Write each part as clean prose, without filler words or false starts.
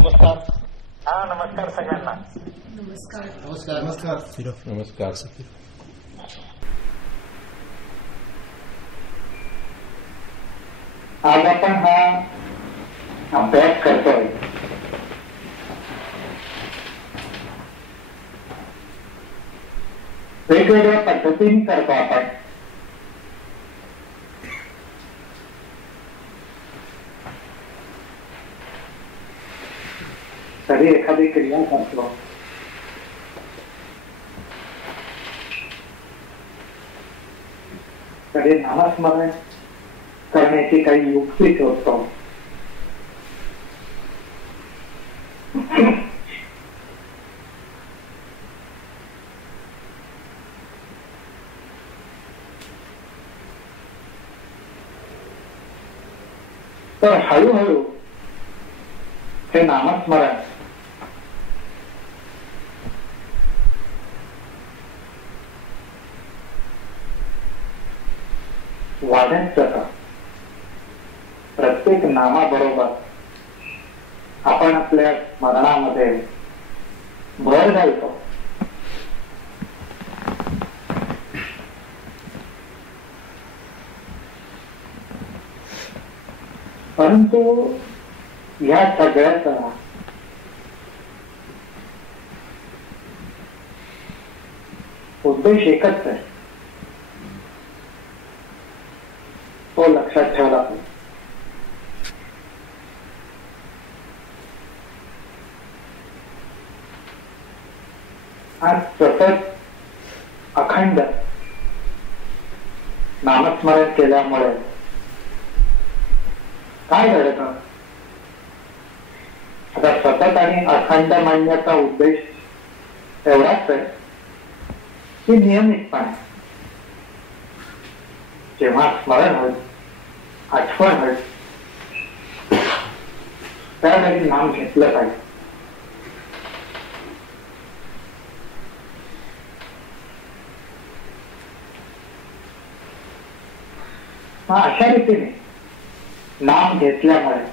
नमस्कार. हा नमस्कार सगळ्यांना. नमस्कार. नमस्कार. नमस्कार. नमस्कार. आज आपण हा अभ्यास करतोय वेगवेगळ्या पद्धतीने करतो आपण. कधी एखादी क्रिया करतो, कधी नामस्मरण करण्याची काही युक्ती शोधतो. तर हळूहळू हे नामस्मरण वाढत जातं. प्रत्येक नामाबरोबर आपण आपल्या स्मरणामध्ये भर घालतो. परंतु या सगळ्याचा उद्देश एकच आहे, तो लक्षात ठेवला पाहिजे. आज सतत अखंड नामस्मरण केल्यामुळे काय घडतं? आता सतत आणि अखंड म्हणण्याचा उद्देश एवढाच आहे की नियमितपणे जेव्हा स्मरण होईल, आठवण होईल, त्यावेळी नाम घेतलं पाहिजे. अशा रीतीने नाम घेतल्यामुळे,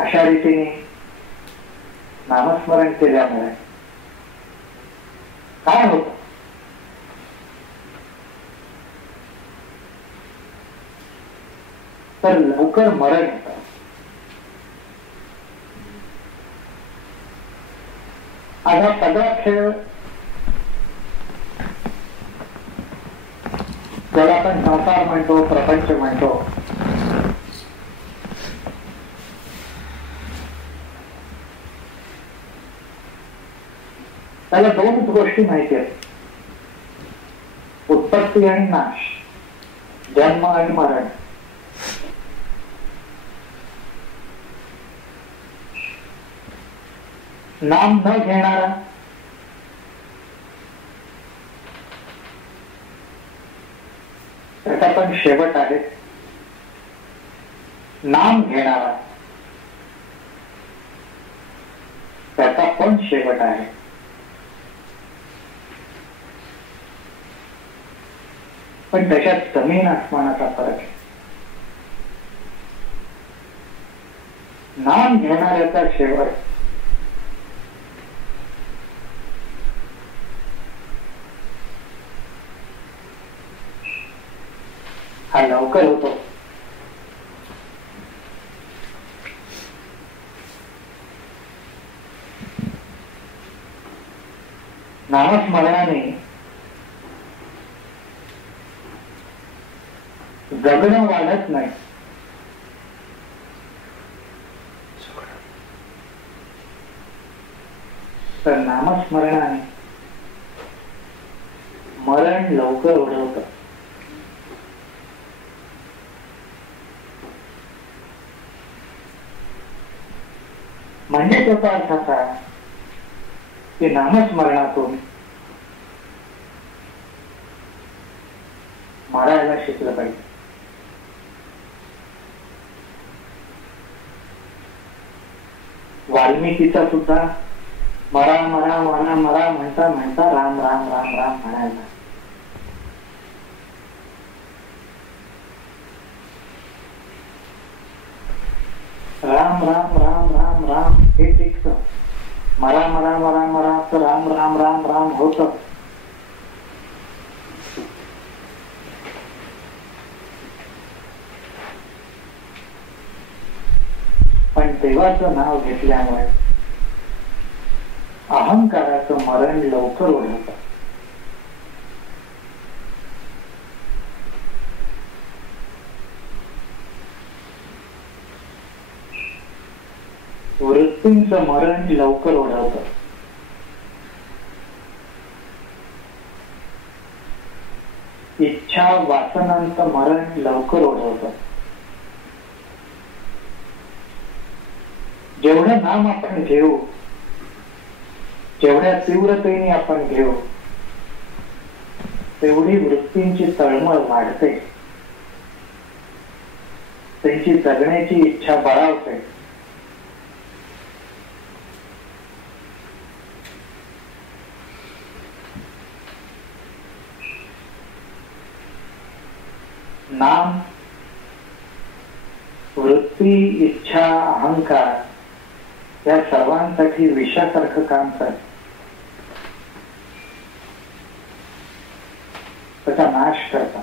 अशा रीतीने नामस्मरण केल्यामुळे काय होतं? तर लवकर मरण येतं. आता सगळा खेळ ज्याला आपण संसार म्हणतो, प्रपंच म्हणतो, त्याला दोन गोष्टी माहिती आहेत, उत्पत्ती आणि नाश, जन्म आणि मरण. नाम न घेणारा त्याचा पण शेवट आहे, नाम घेणारा त्याचा पण शेवट आहे. पण त्याच्यात जमीन आसमानाचा फरक आहे. नाम घेणाऱ्याचा शेवट हा लवकर होतो. नामस्मरणाने जगणं वाढत नाही, तर नामस्मरणाने मरण लवकर ओढवतं. म्हणजे त्याचा अर्थ असा की नामस्मरणातून मरायला शिकलं पाहिजे. वाल्मिकीचा सुद्धा मरा मरा मरा मरा म्हणता म्हणता राम राम राम राम म्हणायला. राम राम राम राम राम हे टिकतं. मरा मरा मरा मरा तर राम राम राम राम होत. पण देवाचं नाव घेतल्यामुळे अहंकाराचं मरण लवकर ओढवतं. वृत्तींचं मरण लवकर ओढवतं. इच्छा वासनांचं मरण लवकर ओढवतं. जेवढं नाम आपण घेऊ, जेवढ्या तीव्रतेने आपण घेऊ, तेवढी वृत्तींची तळमळ वाढते, त्यांची जगण्याची इच्छा बळावते. नाम, वृत्ती, इच्छा, अहंकार या सर्वांसाठी विषासारखं काम करते. त्याचा नाश करतात.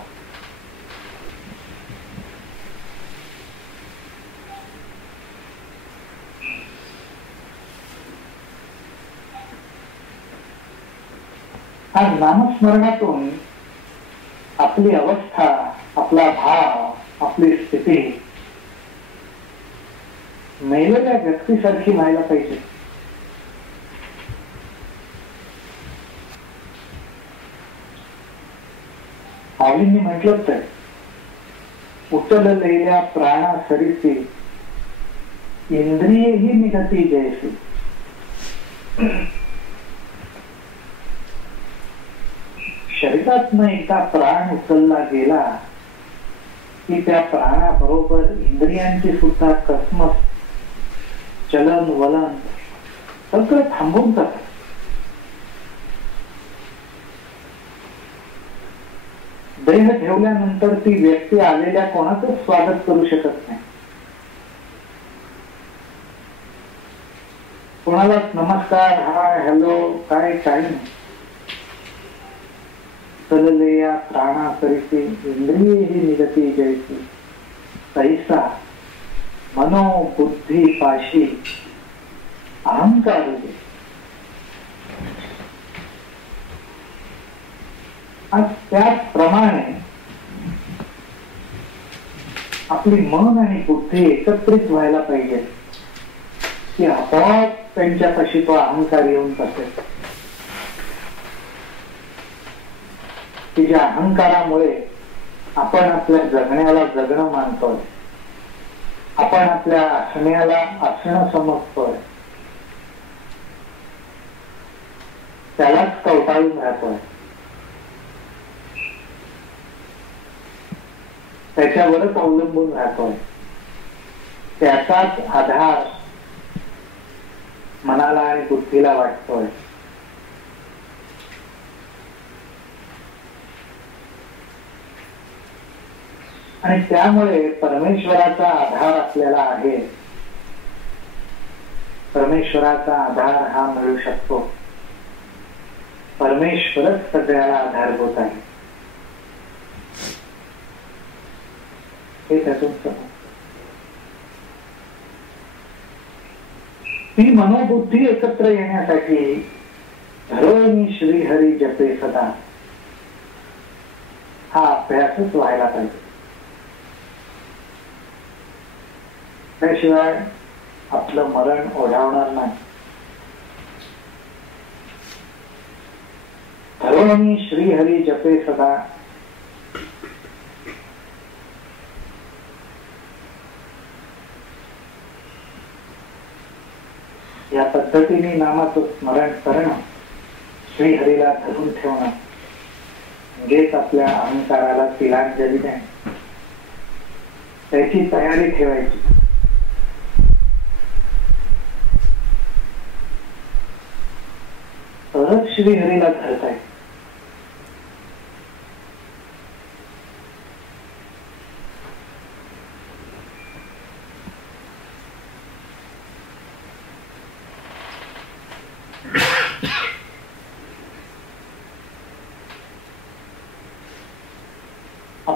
हा नामस्मरणातून आपली अवस्था, आपला भाव, आपली स्थिती मेलेल्या व्यक्तीसारखी व्हायला पाहिजे. माऊलींनी म्हटलं तर उचललेल्या प्राणा सरीसी इंद्रियही निघती जैसी. शरीरातनं एकदा प्राण उचलला गेला की त्या प्राणाबरोबर इंद्रियांची सुद्धा कसमस, चलन वलन सगळं थांबून जात. देह ठेवल्यानंतर ती व्यक्ती आलेल्या कोणाचंच स्वागत करू शकत नाही. कोणालाच नमस्कार, हाय, हॅलो काय काही नाही. चललेया प्राणा करीसी इंद्रियेही निगती जैसी तैसा मनो बुद्धी पाशी अहंकार. आज त्याचप्रमाणे आपली मन आणि बुद्धी एकत्रित व्हायला पाहिजे की आपोआप त्यांच्यापाशी तो अहंकार येऊन बसेल. की ज्या अहंकारामुळे आपण आपल्या जगण्याला जगणं मानतोय, आपण आपल्या असण्याला असणं समजतोय, त्यालाच कवटाळून राहतोय, त्याच्यावरच अवलंबून राहतोय, त्याचाच आधार मनाला आणि बुद्धीला वाटतोय. आणि त्यामुळे परमेश्वराचा आधार आपल्याला आहे. परमेश्वराचा आधार हा मिळू शकतो. परमेश्वरच सगळ्याला आधारभूत आहे हे त्यातून समजतं. ती मनोबुद्धी एकत्र येण्यासाठी धरोनी श्रीहरी जपे सदा हा अभ्यासच व्हायला पाहिजे. त्याशिवाय आपलं मरण ओढावणार नाही. धरोनी श्रीहरी जपे सदा या पद्धतीने नामाचं स्मरण करणं, श्रीहरीला धरून ठेवणं म्हणजेच आपल्या अहंकाराला तिलांजली देणं. त्याची तयारी ठेवायची. तरच श्रीहरीला धरताय.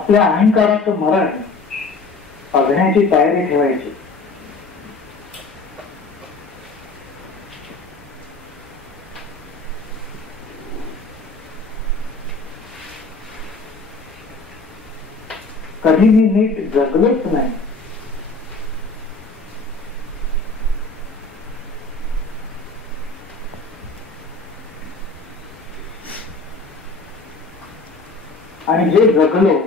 आपल्या अहंकाराचं मरण बघण्याची तयारी ठेवायची. कधी मी नीट जगलोच नाही, आणि जे जगलो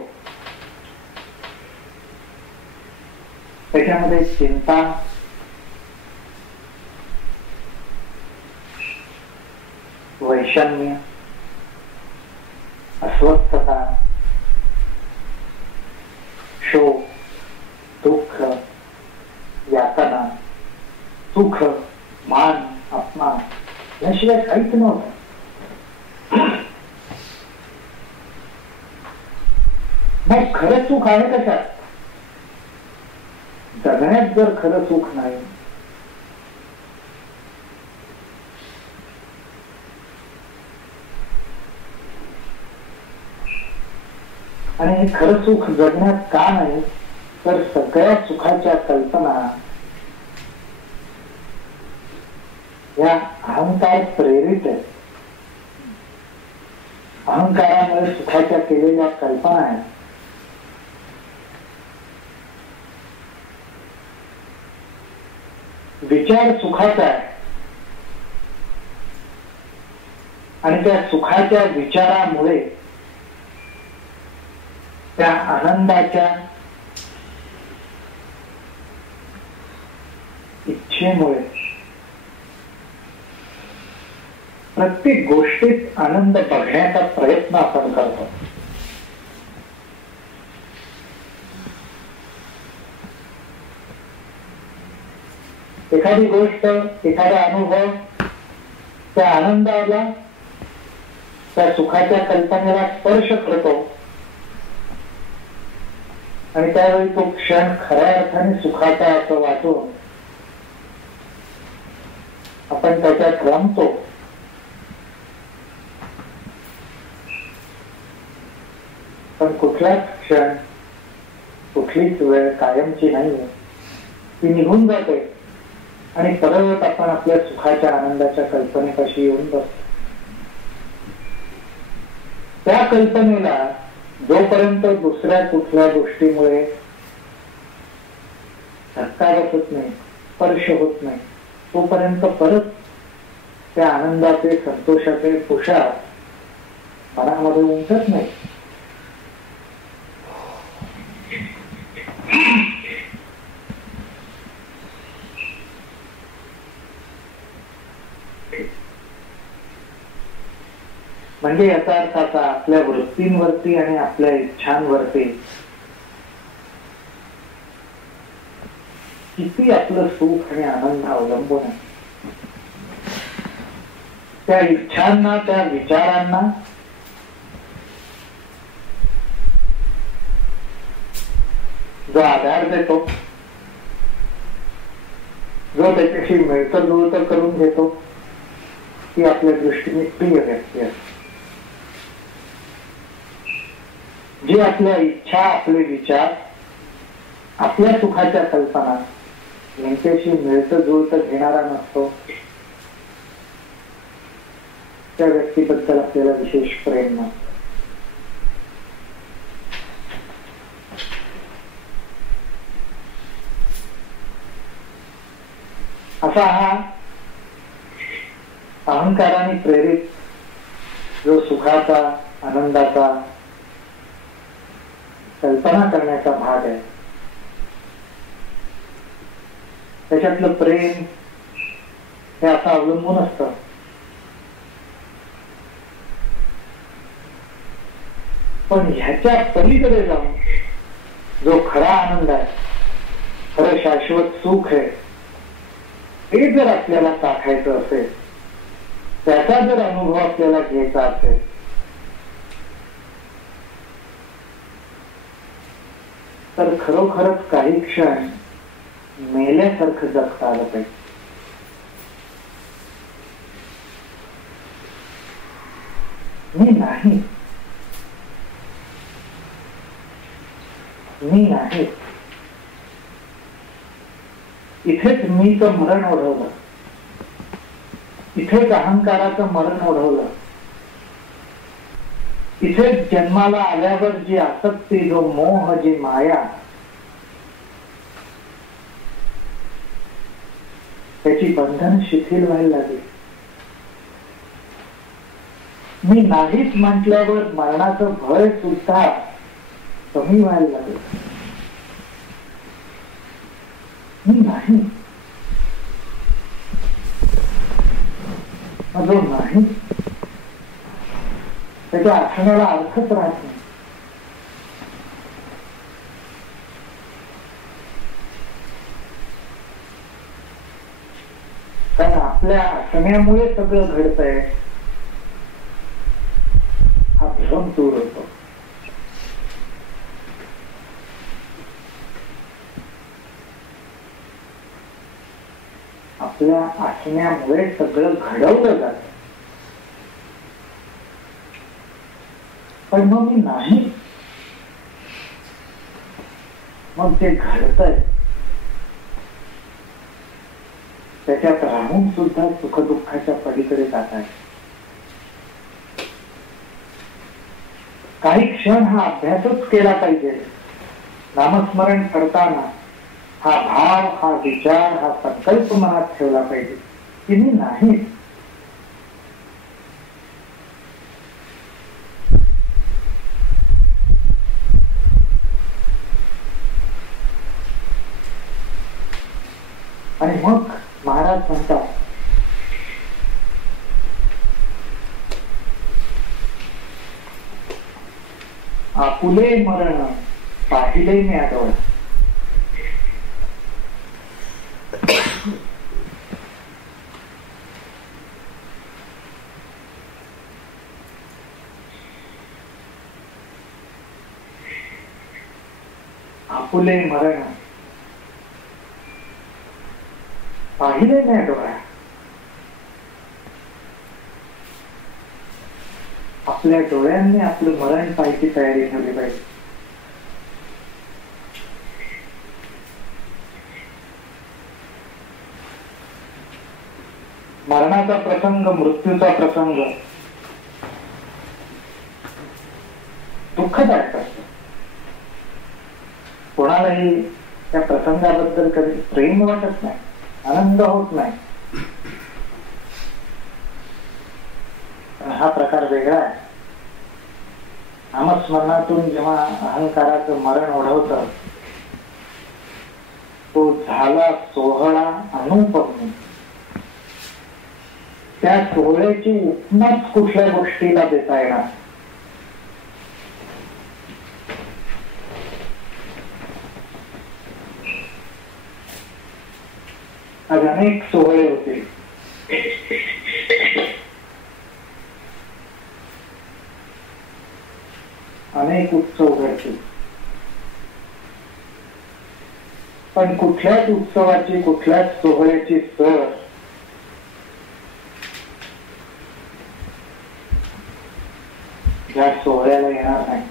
त्याच्यामध्ये चिंता, वैषम्य, अस्वस्थता, शोक, दुःख, यातना, सुख, मान, अपमान याशिवाय काहीच नव्हतं. मग खरं सुख आहे कशात? जगण्यात जर खरं सुख नाही, आणि हे खरं सुख जगण्यात का नाही, तर सगळ्या सुखाच्या कल्पना या अहंकार प्रेरित आहेत. अहंकारामुळे सुखाच्या केलेल्या कल्पना आहेत. विचार सुखाचा आहे आणि त्या सुखाच्या विचारामुळे, त्या आनंदाच्या इच्छेमुळे प्रत्येक गोष्टीत आनंद बघण्याचा प्रयत्न आपण करतो. एखादी गोष्ट, एखादा अनुभव त्या आनंदाला, त्या सुखाच्या कल्पनेला स्पर्श करतो आणि त्यावेळी तो क्षण खऱ्या अर्थाने सुखाचा असं वाटून आपण त्याच्यात रमतो. पण कुठलाच क्षण, कुठलीच वेळ कायमची नाही, ती निघून जाते आणि परत आपण आपल्या सुखाच्या आनंदाच्या कल्पनेपाशी येऊन बसतो. त्या कल्पनेला जोपर्यंत दुसऱ्या कुठल्या गोष्टीमुळे धक्का बसत नाही, स्पर्श होत नाही, तोपर्यंत परत त्या आनंदाचे, संतोषाचे तुषार मनामध्ये उमटत नाही. म्हणजे याचा अर्थ असा, आपल्या वृत्तींवरती आणि आपल्या इच्छांवरती किती आपलं सुख आणि आनंद अवलंबून आहे. त्या इच्छांना, त्या विचारांना जो आधार देतो, जो त्याच्याशी मिळतं जुळतं करून घेतो, ती आपल्या दृष्टीने प्रिय व्यक्ती असते. जी आपल्या इच्छा, आपले विचार, आपल्या सुखाच्या कल्पना यांच्याशी मिळतं जुळतं घेणारा नसतो, त्या व्यक्तीबद्दल आपल्याला विशेष प्रेम नसतं. असा हा अहंकाराने प्रेरित जो सुखाचा, आनंदाचा कल्पना करण्याचा भाग आहे, त्याच्यातलं प्रेम हे असं अवलंबून असतं. पण ह्याच्या पलीकडे जाऊन जो खरा आनंद आहे, खरं शाश्वत सुख आहे, ते जर आपल्याला चाखायचं असेल, त्याचा जर अनुभव आपल्याला घ्यायचा असेल, तर खरोखरच काही क्षण मेल्यासारखं जगता आलं पाहिजे. मी नाही, नाही. इथेच मीचं मरण ओढवलं, इथेच अहंकाराचं मरण ओढवलं, इथेच जन्माला आल्यावर जी आसक्ती, जो मोह, जी माया, त्याची बंधन शिथिल व्हायला लागली. मी नाहीच म्हटल्यावर मरणाचं भय सुद्धा कमी व्हायला लागलं. मी नाही, जो नाही त्याच्या असण्याला अर्थच राहत नाही. कारण आपल्या असण्यामुळे सगळं घडतंय हा भ्रम दूर होतो. आपल्या असण्यामुळे सगळं घडवलं जात. पण मग मी नाही, मग ते घडतंय त्याच्यात राहून सुद्धा सुखदुःखाच्या पलीकडे जात आहे. काही क्षण हा अभ्यासच केला पाहिजे. नामस्मरण करताना हा भाव, हा विचार, हा संकल्प मनात ठेवला पाहिजे की मी नाही. आणि मग महाराज म्हणतात, आपुले मरण पाहिले मी आठवण. आपुले मरण पाहिले नाही डोळ्या. आपल्या डोळ्यांनी आपलं मरण पाहायची तयारी ठेवली पाहिजे. मरणाचा प्रसंग, मृत्यूचा प्रसंग दुःखदायक असतो. कोणालाही त्या प्रसंगाबद्दल कधी प्रेम वाटत नाही, आनंद होत नाही. हा प्रकार वेगळा आहे. नामस्मरणातून जेव्हा अहंकाराचं मरण ओढवतं, तो झाला सोहळा अनुपमी. त्या सोहळ्याची उपमाच कुठल्या गोष्टीला देता येणार. आज अनेक सोहळे होते. अनेक उत्सव घडतील, पण कुठल्याच उत्सवाची, कुठल्याच सोहळ्याची सर या सोहळ्याला येणार नाही.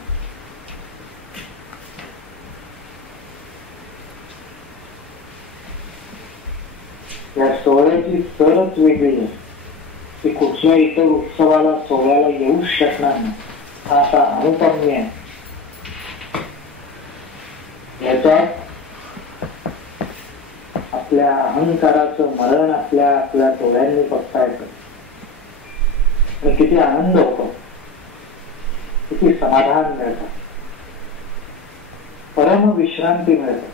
या सोहळ्याची सरच वेगळी आहे. ती कुठल्या इतर उत्सवाला, सोहळ्याला येऊच शकणार नाही. हा असा अनुपम्य आहे. याच्यात आपल्या अहंकाराचं मरण आपल्या डोळ्यांनी बघता येतं. किती आनंद होतो, किती समाधान मिळतं, परम विश्रांती मिळते.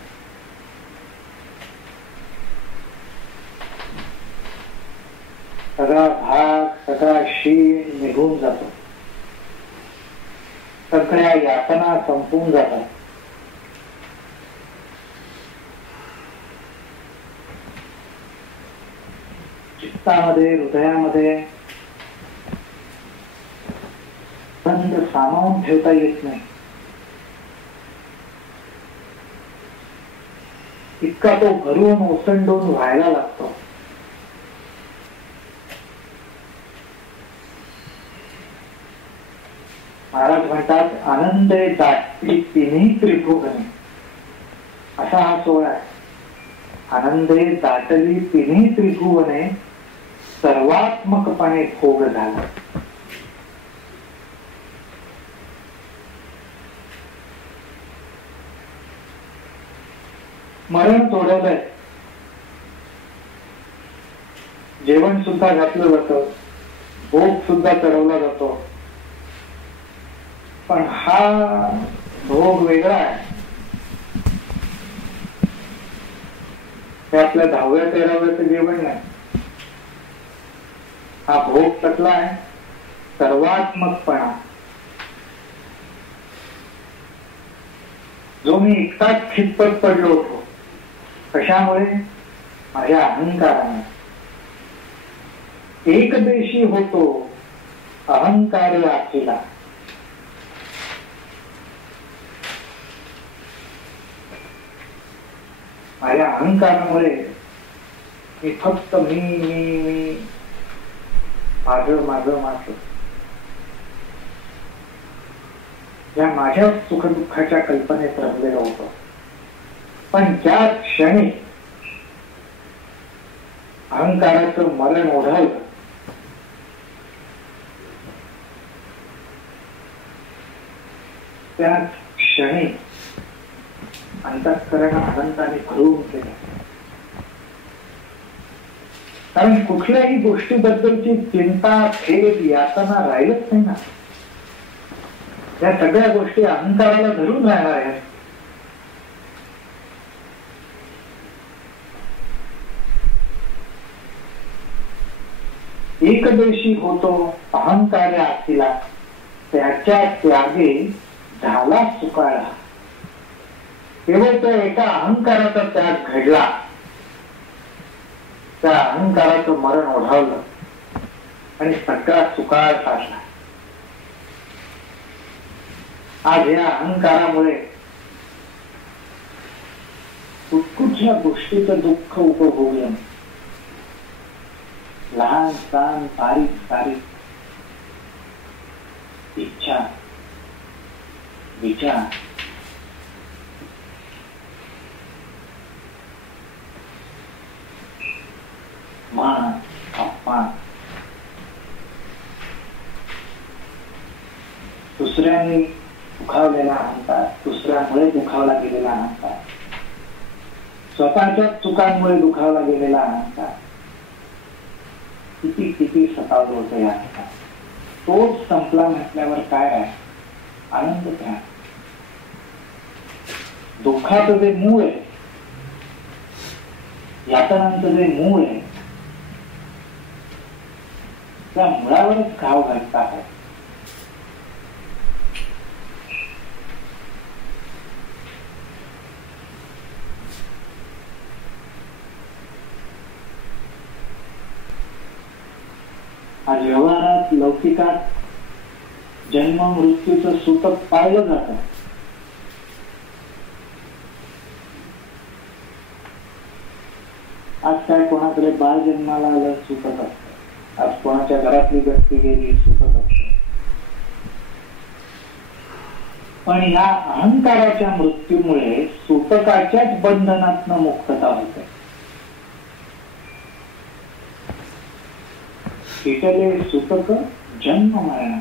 सगळा भाग, सगळा शीण निघून जातो. सगळ्या यातना संपून जातात. चित्तामध्ये, हृदयामध्ये बंद सामावून ठेवता येत नाही. इतका तो भरून ओसंडून व्हायला लागतो. महाराज म्हणतात, आनंदे दाटी तिन्ही त्रिभुवने. असा हा सोहळा आहे. आनंदे दाटली तिन्ही त्रिभुवने, सर्वात्मकपणे भोग झाला. मरण तोडवलंय, जेवण सुद्धा घातलं जातं, भोग सुद्धा चढवला जातो, पण हा भोग वेगळा आहे. हे आपल्या 10व्या-13व्याचं जेवण नाही. हा भोग कसला आहे? सर्वात्मकपणा, जो मी एकटाच खितपत पडलो होतो. कशामुळे? माझ्या अहंकाराने. एकदेशी होतो अहंकार आखिला. माझ्या अहंकारामुळे मी फक्त मी मी मी माझं माझं माझं या माझ्या सुखदुःखाच्या कल्पनेत रमलेलो होतो. पण ज्या क्षणी अहंकाराचं मरण ओढवलं, त्या क्षणी अंतःकरण आनंदाने भरून गेलं. कारण कुठल्याही गोष्टीबद्दलची चिंता, खेद, यातना राहिलच नाही ना. या सगळ्या गोष्टी अहंकाराला धरून राहणार आहेत. एकदेशी होतो अहंकार आखिला, त्याच्या त्यागे झाला सुकाळा. केवळ त्या एका अहंकाराचा त्याग घडला, त्या अहंकाराचं मरण ओढावलं आणि सगळा सुकाळ साधला. आज या अहंकारामुळे कुठकुठल्या गोष्टीचं दुःख उपभोगलं. लहान सहान बारीक सारीक इच्छा, विचार, मान, अपमान, दुसऱ्यांनी दुखावलेला अहंकार, दुसऱ्यामुळे दुखावला गेलेला अहंकार, स्वतःच्या चुकांमुळे दुखावला गेलेला अहंकार, किती किती सतावलं होतं या अहंकार. तोच संपला म्हटल्यावर काय आहे? आनंद घ्या. दुःखाचं जे मूळ आहे, यातनांचं जे मूळ आहे, त्या मुळावरच घाव घालता आहे. आज व्यवहारात, लौकिकात जन्म मृत्यूचं सूतक पाळलं जातं. आज काय कोणाकडे बाळ जन्माला आलं, सूतक असतं. आज कोणाच्या घरातली व्यक्ती गेली, सूतक असतं. पण या अहंकाराच्या मृत्यूमुळे सूतकाच्याच बंधनातनं मुक्तता होते. इटले सूतक जन्म मरण.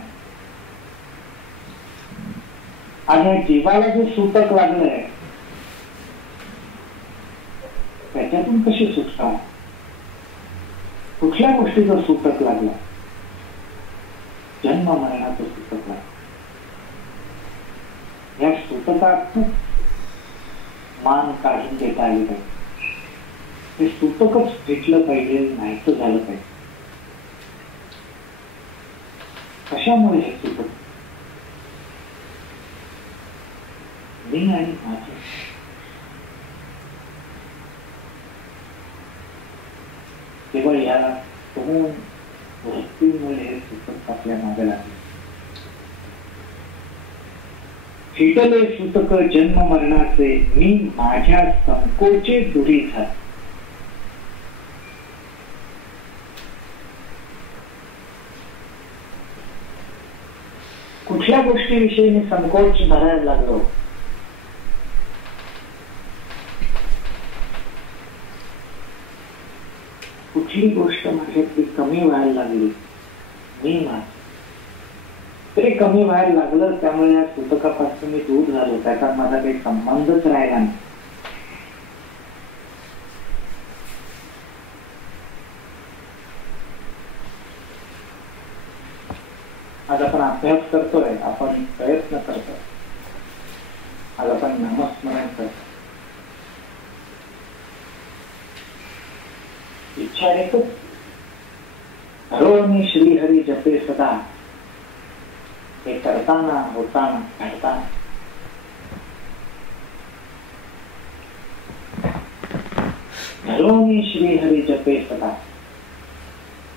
आणि जीवाला जे सूतक लागलंय त्याच्यातून कशी सुटका? कुठल्या गोष्टीचं सूतक लागलं? जन्म मरणाचं सूतक लागलं. या सूतकात मान काढून देता आली पाहिजे. हे सूतकच फिटलं पाहिजे, नाहीच झालं पाहिजे. कशामुळे हे सूतक? मी आणि माझं. केवळ याला दोन वृत्तीमुळे हे सूतक आपल्या मागे लागले. फिटले सूतक जन्म मरणाचे, मी माझ्या संकोचे दुरी झाले. कुठल्या गोष्टीविषयी मी संकोच धरायला लागलो कुठली गोष्ट माझ्यातली कमी व्हायला लागली, मी माझ ते कमी व्हायला लागलं, त्यामुळे या सुतकापासून मी दूर झालो, त्याचा माझा काही संबंधच राहिला नाही. आज आपण अभ्यास करतोय, आपण प्रयत्न करतोय, आज आपण नामस्मरण करतो. इच्छा एकच, हरोनी श्रीहरी जपे सदा, हे करताना होताना घडताना. हरोनी श्रीहरी जपे सदा,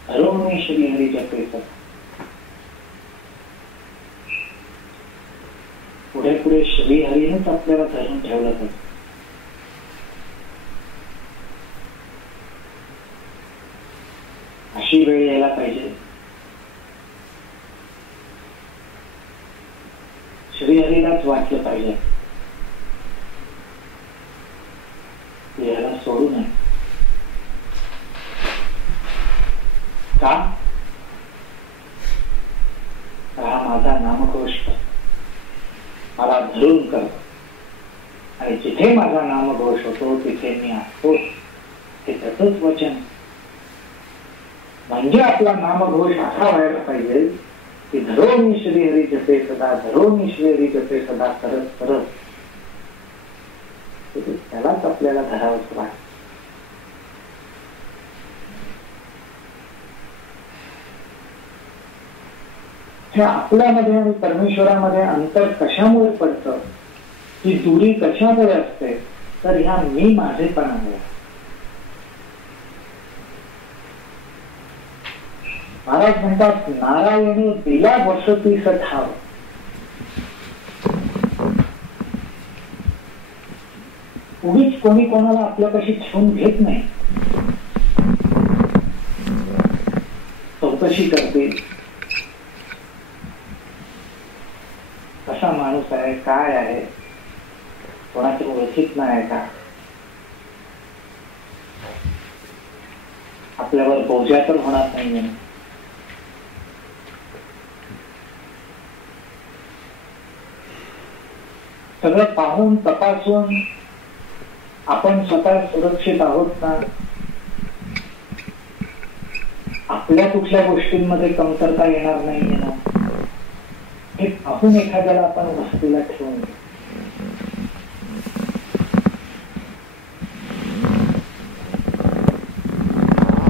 हरोनी श्रीहरी जपे सदा. पुढे पुढे श्रीहरीनेच आपल्याला धरून ठेवलं पाहिजे. अशी वेळ यायला पाहिजे श्रीहरीलाच वाटलं पाहिजे याला सोडू नये. का? हा माझा नामघोष मला धरून करतो, आणि जिथे माझा नामघोष होतो तिथे मी असतो, हे त्याचंच वचन. म्हणजे आपला नामघोष असा व्हायला पाहिजे की धरोनी श्रीहरी जपे सदा, धरोनी श्रीहरी जपे सदा करत करत त्यालाच आपल्याला धरावंच वाटतं. हे आपल्यामध्ये आणि परमेश्वरामध्ये अंतर कशामुळे पडतं, ही दुरी कशामुळे असते, तर ह्या मी माझेपणामुळे. महाराज म्हणतात, नारायणी दिला वसतीस ठाव. उगीच कोणी कोणाला आपल्यापाशी ठेवून घेत नाही, चौकशी करते, कसा माणूस आहे, काय आहे, कोणाची ओळखीत नाही का, आपल्यावर बोजा तर होणार नाहीये. सगळं पाहून तपासून आपण स्वतः सुरक्षित आहोत ना, आपल्या कुठल्या गोष्टींमध्ये कमतरता येणार नाहीये ना, हे पाहून एखाद्याला आपण वस्तीला ठेवून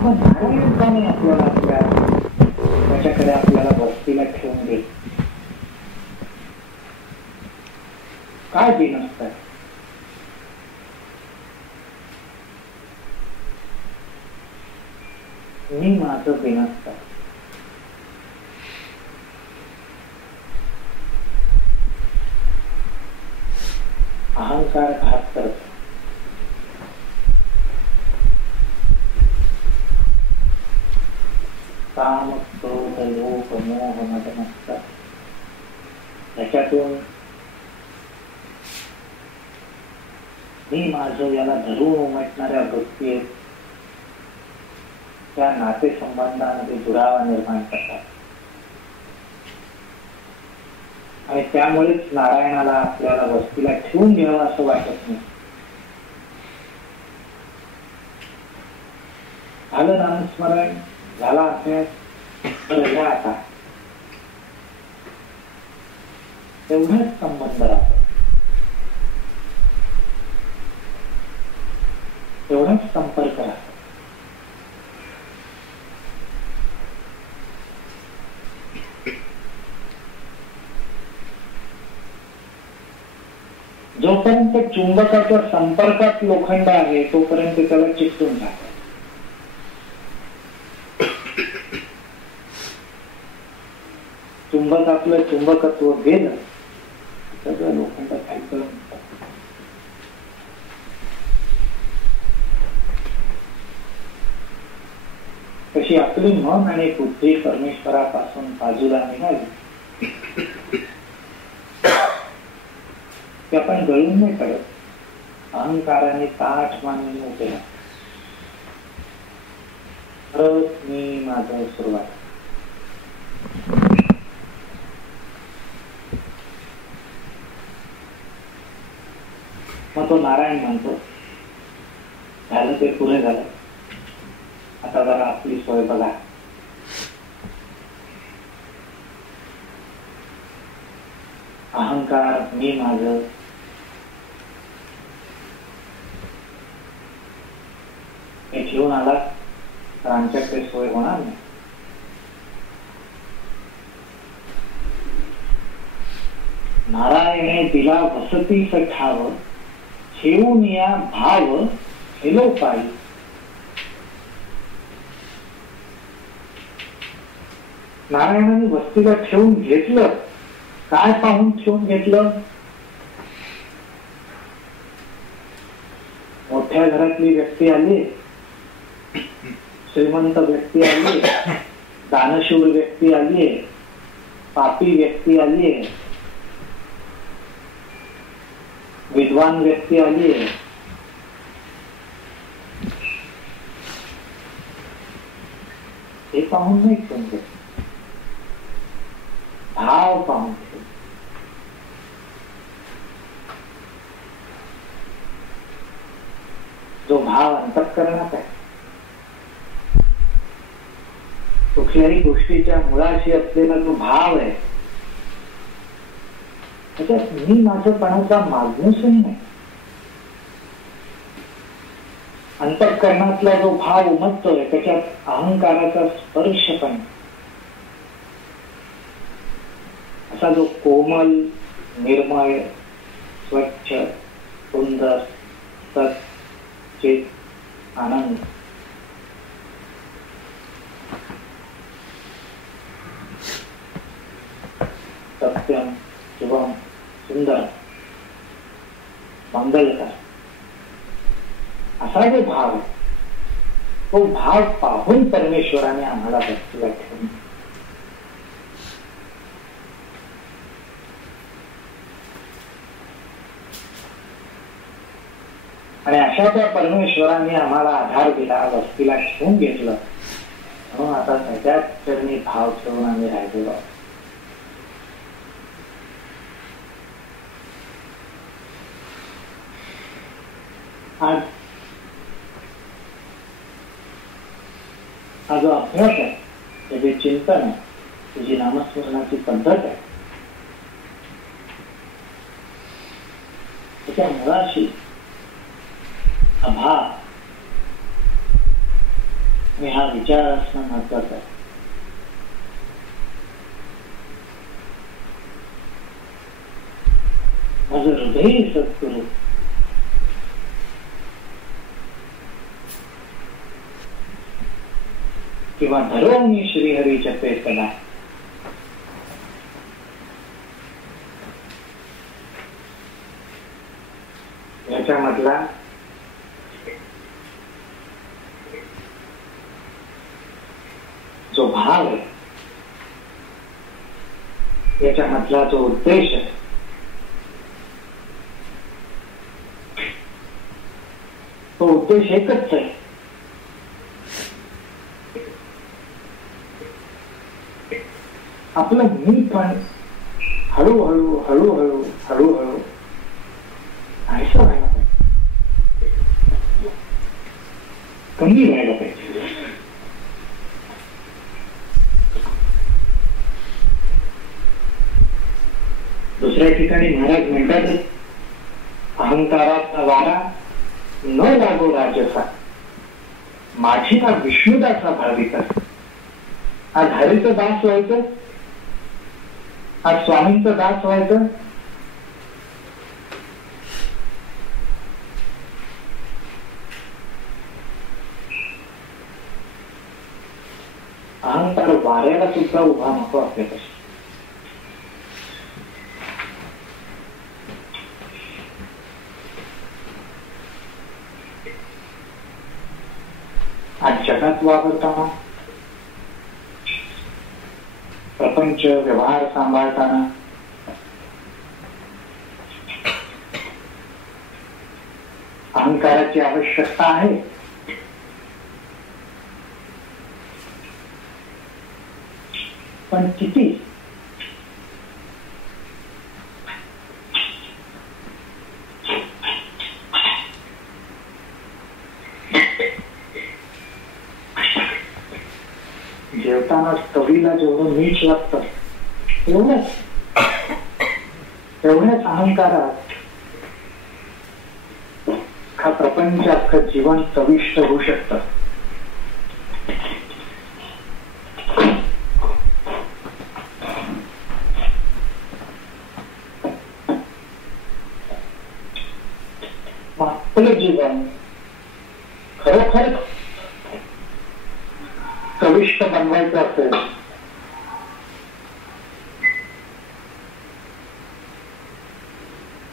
नारायणपणे आपल्याला त्याच्याकडे आपल्याला वस्तीला ठेवून दे. काय बिनसत आहे? मी माझं बिनसत. अहंकार घात करत. काम, क्रोध, लोभ, मोह, मद, मत्सर याच्यातून मी माझं याला धरून उमटणाऱ्या वृत्ती आहेत, त्या नातेसंबंधामध्ये दुरावा निर्माण करतात. आणि त्यामुळेच नारायणाला आपल्याला वस्तीला ठेवून घ्यावं असं वाटत नाही. झालं नामस्मरण, झाला अभ्यास, तर आता एवढाच संबंध राहतो, एवढाच संपर्क राहतो. जोपर्यंत चुंबकाच्या संपर्कात लोखंड आहे तोपर्यंत त्याला चिकटून जात. चुंबकातलं चुंबकत्व गेलं सगळं लोखंड खायचं. तशी आपली मन आणि बुद्धी परमेश्वरापासून बाजूला निघाली की आपण गळून नाही पडत, अहंकाराने ताठ मानून उभे राहतो. परत मी माझं सुरुवात. मग तो नारायण म्हणतो, झालं ते पुरे झालं, आता जरा आपली सोय बघा. अहंकार, मी माझं, हे घेऊन आला तर आमच्याकडे सोय होणार नाही. नारायणे दिला वसतीस ठाव, ठेवून या भाव हेलो पायी. नारायणाने वस्तीला ठेवून घेतलं. काय पाहून ठेवून घेतलं? मोठ्या घरातली व्यक्ती आली, श्रीमंत व्यक्ती आली, दानशूर व्यक्ती आली, पापी व्यक्ती आली, विद्वान व्यक्ती आली, हे पाहून नाही समजत, भाव पाहून. जो भाव अंतःकरणात आहे, कुठल्याही गोष्टीच्या मुळाशी असलेला जो भाव आहे, त्याच्यात मी माझपणाचा मागणूसही नाही. अंतःकरणातला जो भाव उमटतोय त्याच्यात अहंकाराचा स्पर्श पण. असा जो कोमल, निर्मळ, स्वच्छ, सुंदर, सच्चित आनंद, सत्यम, शुभम, सुंदर, मंगलकर, असा जो भाव आहे, तो भाव पाहून परमेश्वराने आम्हाला वस्तीला ठेवून. आणि अशा त्या परमेश्वराने आम्हाला आधार दिला, वस्तीला ठेवून घेतलं, म्हणून आता त्याच्याच चरणी भाव ठेवून आम्ही राहिलेलो. आज हा जो अभ्यास आहे, हे जे चिंतन आहे, ही जी नामस्मरणाची पद्धत आहे, त्याच्या मुळाशी भाव आणि हा विचार असणं महत्वाचं आहे. माझं हृदय सत्करू, किंवा धरो मी श्रीहरीच्या पेटला. याच्यामधला जो भाव आहे, याच्यामधला जो उद्देश आहे, तो उद्देश एकच आहे. आपलं मी पण हळूहळू हळूहळू हळूहळू नाहीसं व्हायला पाहिजे, कमी व्हायला पाहिजे. दुसऱ्या ठिकाणी महाराज म्हणतात, अहंकाराचा वारा न लागो राजसा, माझी हा विष्णुदाचा भाविका. आज हरीचं दास व्हायचं, आज स्वामींचं दास व्हायचं. अहंकार वाऱ्याला सुद्धा उभा नको आपल्यापाशी. आज जगात वावरताना, प्रपंच व्यवहार सांभाळताना अहंकाराची आवश्यकता आहे. पण किती? जेवताना चवीला जेवढं मीठ लागतं तेवढ्याच अहंकारात हा प्रपंच अख्खं जीवन चविष्ट होऊ शकतं. आपलं जीवन खरोखर चविष्ट बनवायचं असेल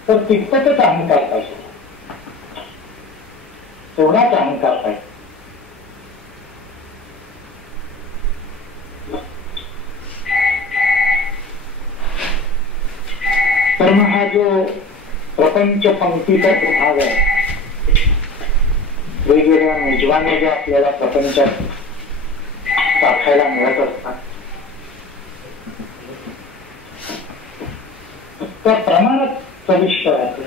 तर तितकंच अहंकार पाहिजे, तेवढाच अहंकार पाहिजे. तर मग हा जो प्रपंच पंक्तीचा भाग आहे, वेगवेगळ्या मेजवान्या ज्या आपल्याला प्रपंचात चाखायला मिळत असतात त्या प्रमाणात चविष्ट राहते.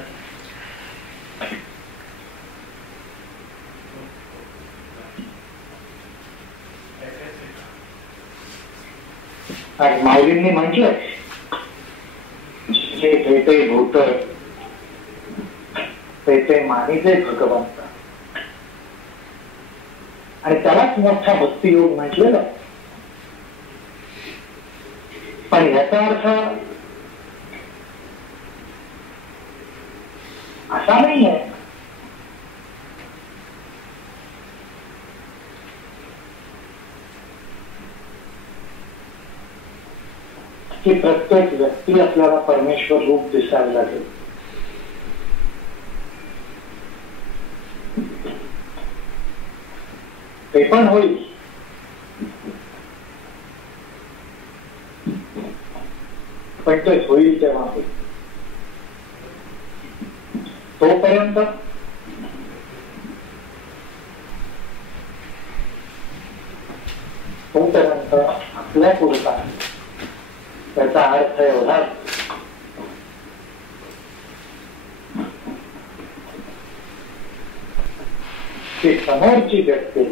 माऊलींनी म्हटलं जे भेटे भूत ते मानिते भगवंत, आणि त्यालाच मोठा भक्तियोग म्हटलेला. पण याचा अर्थ असा नाही आहे की प्रत्येक व्यक्ती आपल्याला परमेश्वर रूप दिसायला लागेल. ते पण होईल, पण ते होईल तेव्हा होईल. तोपर्यंत आपल्या पुरता त्याचा अर्थ एवढा की समोरची व्यक्ती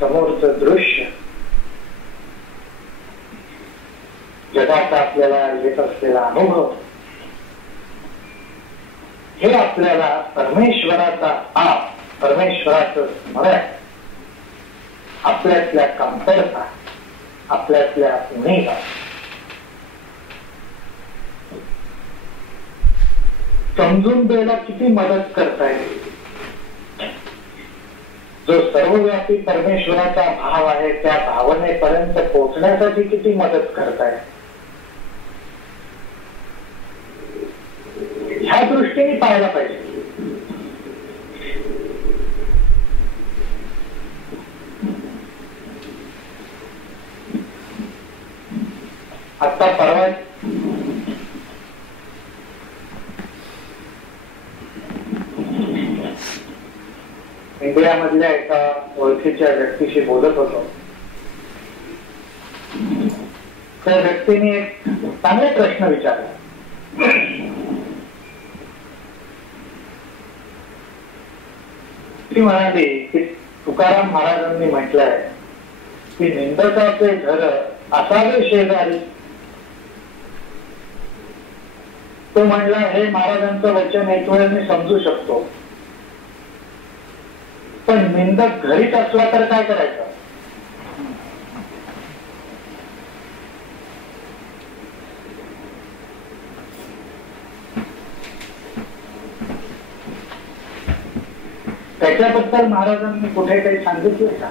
समोरचं दृश्य जगाचा आपल्याला येत असलेला अनुभव हे आपल्याला परमेश्वराचा आप, परमेश्वराचं स्मरण, आपल्यातल्या कमतरता, आपल्यातल्या उणीवा समजून द्यायला किती मदत करता येईल. जो सर्वव्यापी परमेश्वराचा भाव आहे त्या भावनेपर्यंत पोहोचण्यासाठी किती मदत करताय, ह्या दृष्टीने पाहायला पाहिजे. आता परवा इंडियामधल्या एका ओळखीच्या व्यक्तीशी बोलत होतो. त्या व्यक्तीने एक चांगला प्रश्न विचारला. ती म्हणाली की तुकाराम महाराजांनी म्हटलंय की निंदकाचे घर असावे शेजारी. तो म्हणला हे महाराजांचं वचन एक वेळ मी समजू शकतो, पण निंदक घरीच असला तर काय करायचं. त्याच्याबद्दल महाराजांनी कुठे काही सांगितलं का?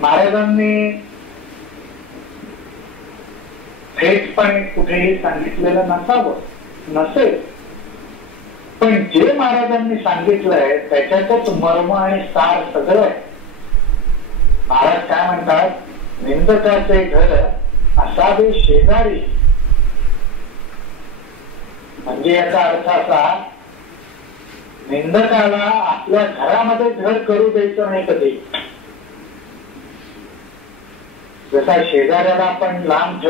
महाराजांनी थेटपणे कुठेही सांगितलेलं नसेल, पण जे महाराजांनी सांगितलंय त्याच्यातच मर्म आणि सार सगळं आहे. महाराज काय म्हणतात, निंदकाचे घर असावे शेजारी. म्हणजे याचा अर्थ असा, निंदकाला आपल्या घरामध्ये घर करू द्यायचं नाही कधी. जसा शेजाऱ्याला आपण लांब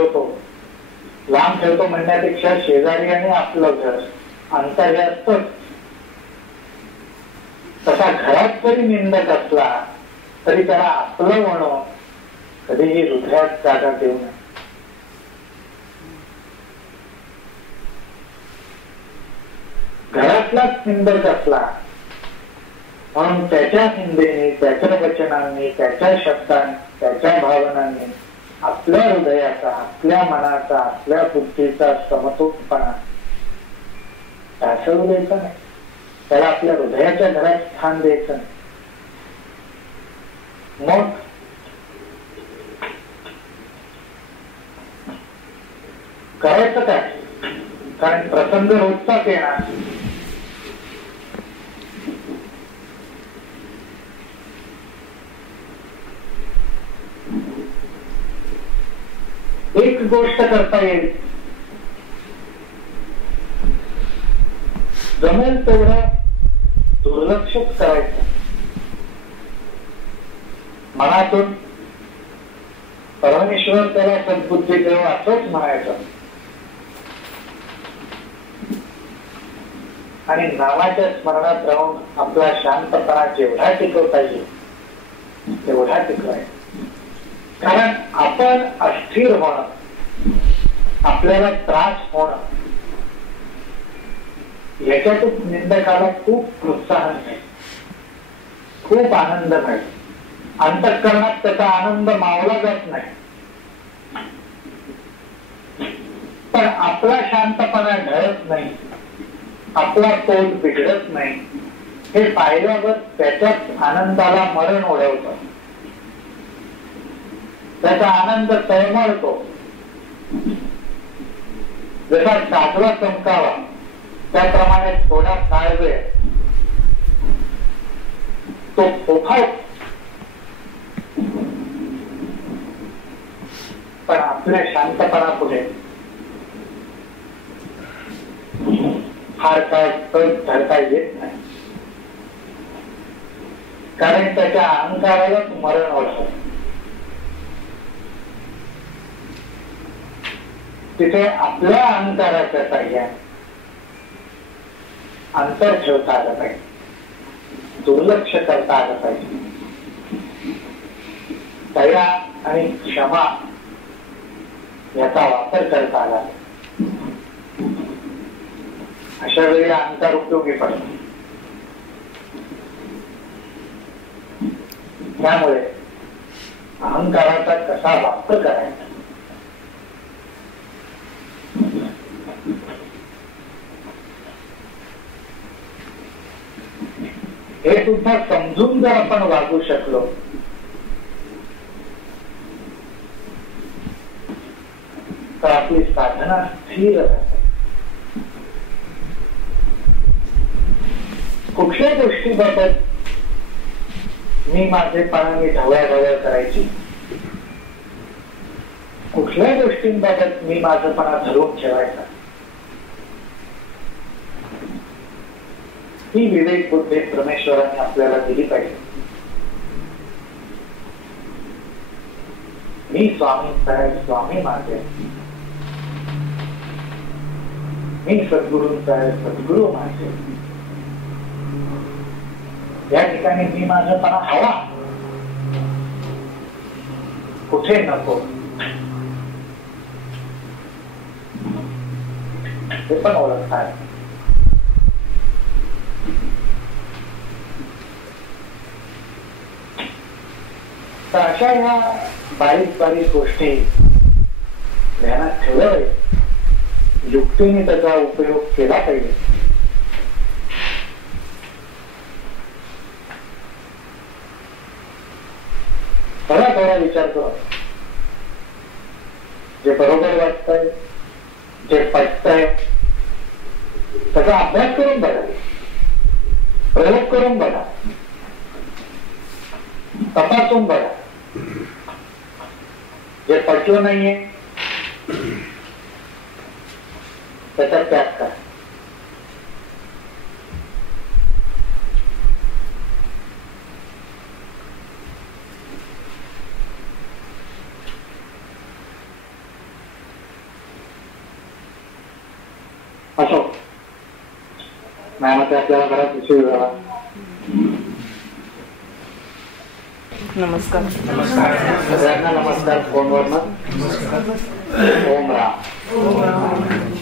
ठेवतो म्हणण्यापेक्षा शेजारी आणि आपलं घर अंतर हे असतच. तसा घरात जरी निंदक असला तरी त्याला आपलं म्हणून कधीही हृदयात जागा देऊ नये. घरातलाच निंदक असला म्हणून त्याच्या निंदेने, त्याच्या वचनांनी, त्याच्या शब्दांनी, त्याच्या भावनांनी आपल्या हृदयाचा, आपल्या मनाचा, आपल्या बुद्धीचा समतोलपणा ढासळू द्यायचा नाही. त्याला आपल्या हृदयाच्या घरात स्थान द्यायचं नाही. मग करायचं काय? कारण प्रसंग रोजचाच येणार. एक गोष्ट करता येईल, जमेल तेवढं दुर्लक्षच करायचं. मनातून परमेश्वर त्याला सद्बुद्धी देव असंच म्हणायचं आणि नावाच्या स्मरणात राहून आपला शांतपणा जेवढा टिकवता येईल तेवढा टिकवायचा. कारण आपण अस्थिर होणं, आपल्याला त्रास होणं, याच्यातून निंदकाला खूप प्रोत्साहन मिळेल, खूप आनंद मिळेल. अंतःकरणात त्याचा आनंद मावला जात नाही. पण आपला शांतपणा ढळत नाही, आपला तोल बिघडत नाही, हे पाहिल्यावर त्याच्याच आनंदाला मरण ओढवतं, त्याचा आनंद तळमळतो. जसा साधवा चमकावा त्याप्रमाणे थोडा काळ वेळ तो फोफावतो. पण आपल्या शांतपणा पुढे फार काळ धरता येत नाही. कारण त्याच्या अहंकारालाच मरण ओढतं. तिथे आपल्या अहंकाराच्या साह्याने अंतर ठेवता आलं पाहिजे, दुर्लक्ष करता आलं पाहिजे. दया आणि क्षमा याचा वापर करता आला. अशा वेळी अहंकार उपयोगी पडतो. त्यामुळे अहंकाराचा कसा वापर करायचा हे सुद्धा समजून जर आपण वागू शकलो तर आपली साधना स्थिर राहते. कुठल्या गोष्टीबाबत मी माझेपणाने ढवळाढवळ करायची, कुठल्या गोष्टींबाबत मी माझेपणा धरून ठेवायचा, ही विवेक बुद्धी परमेश्वराने आपल्याला दिली पाहिजे. मी स्वामींचा आहे, स्वामी माझे, मी सद्गुरूंचा आहे, सद्गुरू माझे. या ठिकाणी मी माझेपणा हवा, कुठे नको हे पण ओळखतात. तर अशा ह्या बारीक बारीक गोष्टी ध्यानात ठेवल्या पाहिजे, युक्तीने त्याचा उपयोग केला पाहिजे. थोडा विचार करा, जे बरोबर वाटतंय, जे पटतंय त्याचा अभ्यास करून बघा, प्रयोग करून बघा, तपासून बघा. जे पटलं नाहीये त्याचा त्याग करा. असो मॅम आपल्याला घरात विषय झाला. नमस्कार. सगळ्यांना नमस्कार. फोनवर ओम राम.